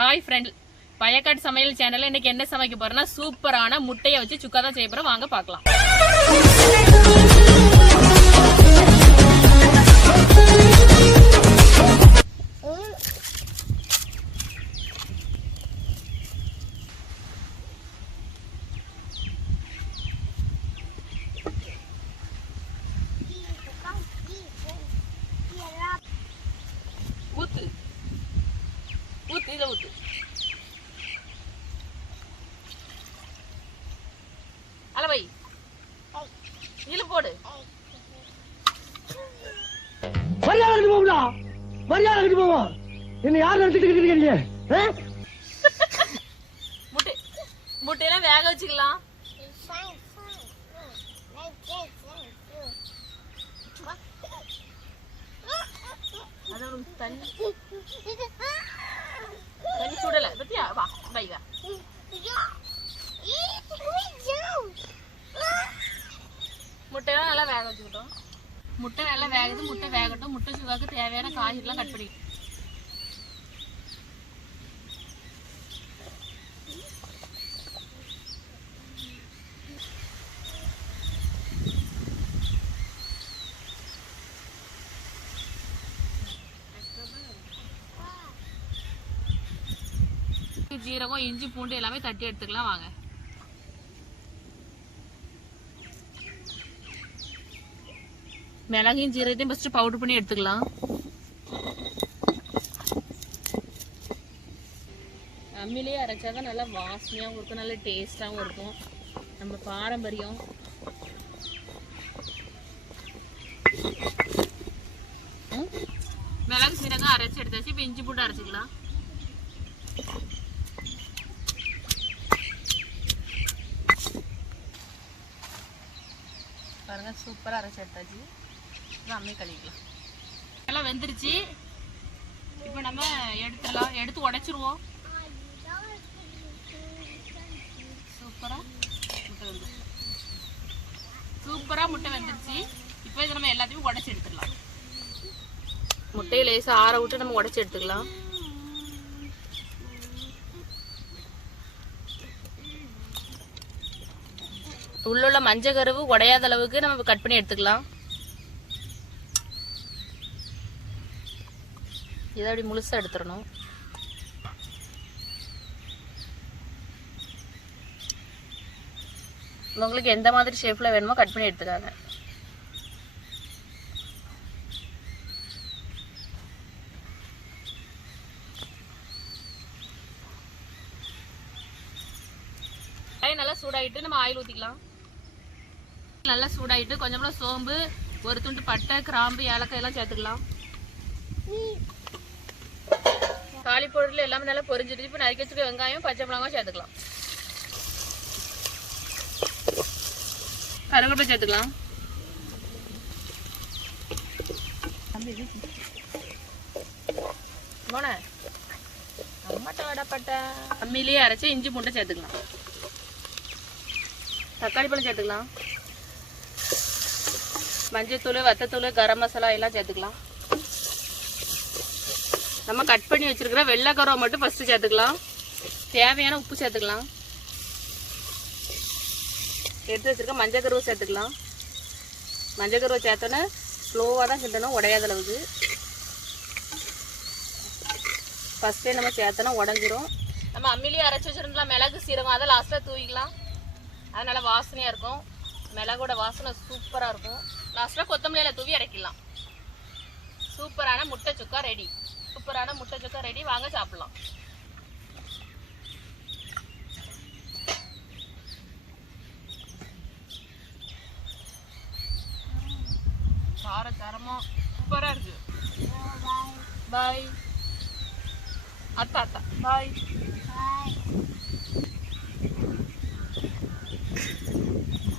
Hi friend, பயக்காட்டு சமையல் சேனல்ல இன்னைக்கு என்ன சமைக்க போறேன்னா சூப்பரான முட்டையை வச்சு சுக்கா தான் செய்ய போறோம். வாங்க பார்க்கலாம். ஊத்து ஊத்து இதை ஊத்து. அளவை இழு போடு. மரியாதை போகுதா? மரியாதை போவோம். என்ன யார் நடத்திட்டு இருக்கீங்க? முட்டை முட்டையெல்லாம் வேக வச்சுக்கலாம். தண்ணி சுடல பத்தியா? வா பைவா. முட்டையெல்லாம் நல்லா வேக வச்சுக்கிட்டோம். முட்டை நல்லா வேகுது. முட்டை வேகட்டும். முட்டை சுகாக்கு தேவையான காய்கறிலாம் கட் பண்ணி ஜீரகம், இஞ்சி, பூண்டு எல்லாமே தட்டி எடுத்துக்கலாம். வாங்க. மிளகையும் ஜீரகத்தையும் ஃபர்ஸ்ட் பவுடர் பண்ணி எடுத்துக்கலாம். அம்மிலேயே அரைச்சாதான் நல்லா வாசனையாகவும் இருக்கும், நல்ல டேஸ்டாகவும் இருக்கும். நம்ம பாரம்பரியம். மிளகு சீரகம் அரைச்சி எடுத்தாச்சு. இப்போ இஞ்சி பூண்டு அரைச்சிக்கலாம். பாருங்க, சூப்பரா அரைச்சி எடுத்தாச்சு. அம்மே கழுவிக்கலாம். எல்லாம் வெந்துருச்சு. இப்போ நம்ம எடுத்துடலாம். எடுத்து உடைச்சிருவோம். சூப்பரா முட்டை வெந்துருச்சு. சூப்பரா முட்டை வெந்துருச்சு. இப்போ இதை நம்ம எல்லாத்தையும் உடைச்சி எடுத்துடலாம். முட்டையை லேசா ஆற விட்டு நம்ம உடைச்சி எடுத்துக்கலாம். உள்ள மஞ்சள் கருவு உடையாத அளவுக்கு நம்ம கட் பண்ணி எடுத்துக்கலாம். இதை அப்படி முழுசா எடுத்துடணும். உங்களுக்கு எந்த மாதிரி ஷேப்ல வேணுமோ கட் பண்ணி எடுத்துக்காங்க. நல்லா சூடாயிட்டு நம்ம ஆயில் ஊத்திக்கலாம். நல்லா சூடாயிட்டு கொஞ்சம் சோம்பு, ஒரு துண்டு பட்டை, கிராம்பு, ஏலக்காய் எல்லாம் சேர்த்துக்கலாம். காளி பொருள் எல்லாமே நல்லா பொரிஞ்சிட்டு இப்போ நறுக்கி வச்சுக்க வெங்காயம், பச்சை மிளகாய் சேர்த்துக்கலாம். கருவேப்பிலை சேர்த்துக்கலாம். அம்மிலேயே அரைச்சி இஞ்சி பூண்டை சேர்த்துக்கலாம். தக்காளி பழம் சேர்த்துக்கலாம். மஞ்சத்தூள், வத்தத்தூள், கரம் மசாலா எல்லாம் சேர்த்துக்கலாம். நம்ம கட் பண்ணி வச்சிருக்கிற வெள்ளை கருவை மட்டும் ஃபர்ஸ்ட் சேர்த்துக்கலாம். தேவையான உப்பு சேர்த்துக்கலாம். எடுத்து வச்சிருக்க மஞ்சள் கருவை சேர்த்துக்கலாம். மஞ்சள் கருவை சேர்த்தோன்னே ஸ்லோவாக தான் கிண்டணும், உடையாத அளவுக்கு. ஃபர்ஸ்டே நம்ம சேர்த்தோன்னா உடஞ்சிரும். நம்ம அம்மிலேயே அரைச்சி வச்சிருந்தோம் மிளகு, சீரகம், அதை லாஸ்ட்டில் தூவிக்கலாம். அதனால வாசனையாக இருக்கும். மிளகோட வாசனை சூப்பராக இருக்கும். லாஸ்ட்டில் கொத்தமல்லியில் தூவி இறக்கிடலாம். சூப்பரான முட்டை சுக்கா ரெடி. சூப்பரான முட்டை சுக்கா ரெடி. வாங்க சாப்பிடலாம். காரமா சூப்பராக இருக்கு. பாய் அத்தா அத்தா பாய்.